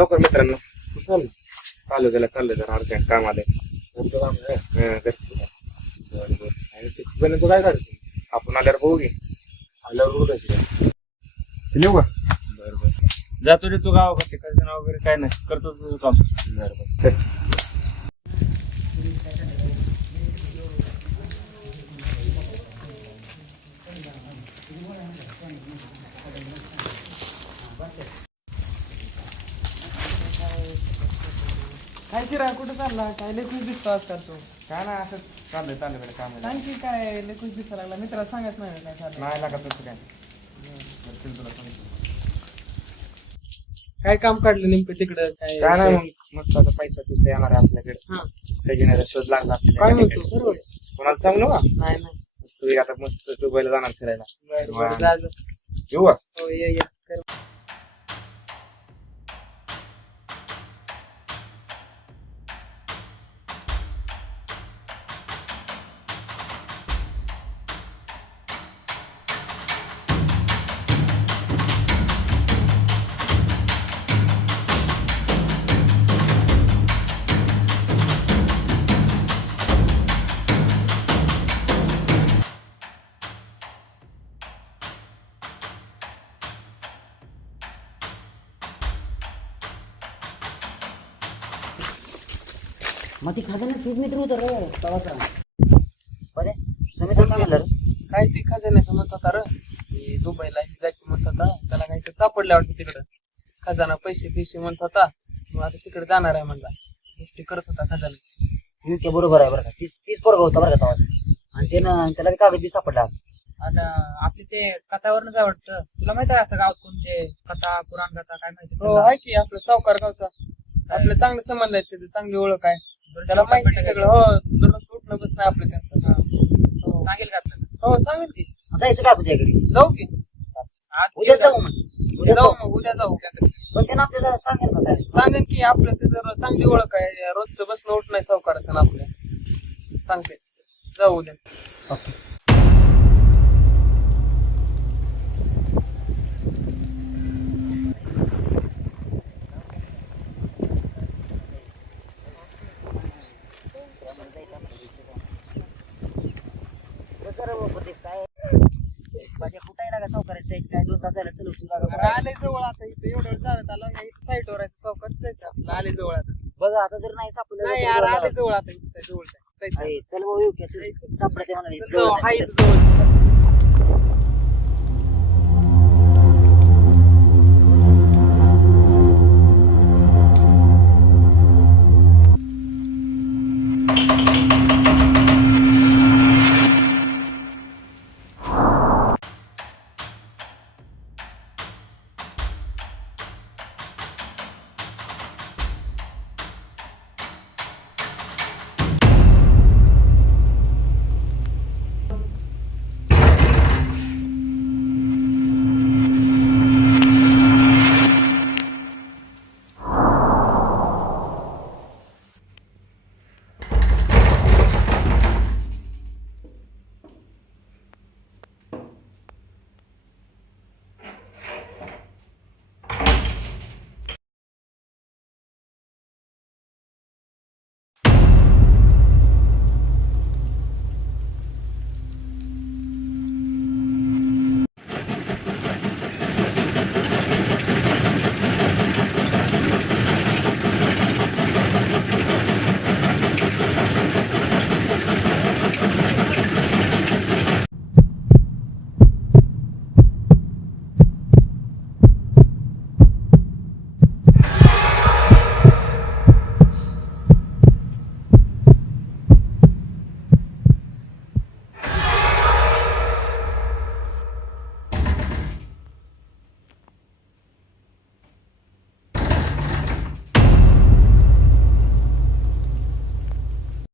जाऊ का मित्रांनो? चालेल. तालुक्याला चाललंय जरा अर्जंट काम आलंय. तुमचं काम आहे. घरचं काम. आणि ते जणांचं काय करायचं? आपण आल्यावर बघू घे. आल्यावर उठायचं. येऊ का? बरं. जातो रे तू गावाकडे खजिना वगैरे काय नाही करतो तुझं काम. बरं चल. काय शिरा कुठं चालला? काय लय खुश दिसतो आजकाल तू. काय नाही असंच चाललंय तालुक्याला काम आहे. सांग की काय लय खुश दिसायला लागला. मित्राला सांगत नाही काय चाललंय. नाही लागत तसं काय. चल तुला सांगतो. काय काम काढलं नेमकं तिकडं काय? काय नाही मग मस्त आता पैसा तुझा येणार आहे आपल्याकडे. हा. खजिन्याचा शोध लागला काय म्हणतो? आपल्याला. बरोबर. कोणाला सांगू नका. नाही नाही. मस्त आता मस्त दुबईला जाणार फिरायला. बरं, जा जा. येऊ का? हो ये ये. कर. मग ती खजाना सूज मित्र होतं रे तवाचा. बरे समित्र काय म्हणलं रे? काय ते खजान्याचं म्हणत होता रे. ते दुबईला जायचं म्हणत होता. त्याला काही तर सापडलं वाटतं तिकडं. खजाना पैसे म्हणत होता. मग आता तिकडे जाणार आहे म्हणला. गोष्टी करत होता खजाना. ते बरोबर आहे बरं का. तीच पोरगा होता बरं का तवाचा. आणि त्यानं त्याला कागद बी सापडला. आता आपली ते कथावरनच आवडतं. तुला माहित आहे असं गावात कोणचे कथा पुराण कथा काय माहिती हो आहे की आपलं सावकार गावचा. आपलं चांगले संबंध आहेत त्याचे चांगली ओळख आहे. त्याला माहिती सगळं. हो दररोज उठणं बसणं आपलं त्यांचं. हो. सांगेल का आपल्याला? हो सांगेल की. जायचं का आपण त्याकडे? जाऊ की. आज उद्या गेलं. जाऊ मग. उद्या जाऊ जाऊ. मग उद्या जाऊ. पण त्यानं आपल्याला सांगेल का काय? सांगेन की आपलं ते जर चांगली ओळख आहे. रोजचं बसणं उठणं आहे सावकाराचं ना आपल्या. सांगते जाऊ उद्या. ओके. काय माझ्या कुठायला का सावकाराचं आहे काय 2 तासाला चलू तुला अरे आले जवळ आता इथं एवढं वेळ चालत आला नाही. साईटवर आहे सावकार जायचं आपलं. आले जवळ आता. बघा आता जर नाही सापडलं नाही तर यार बघा. आले जवळ आता इथं जवळ जायचं. आहे, चल भाऊ येऊ की चल सापडते म्हणाले चल, जाऊ, हाय इथं जवळ.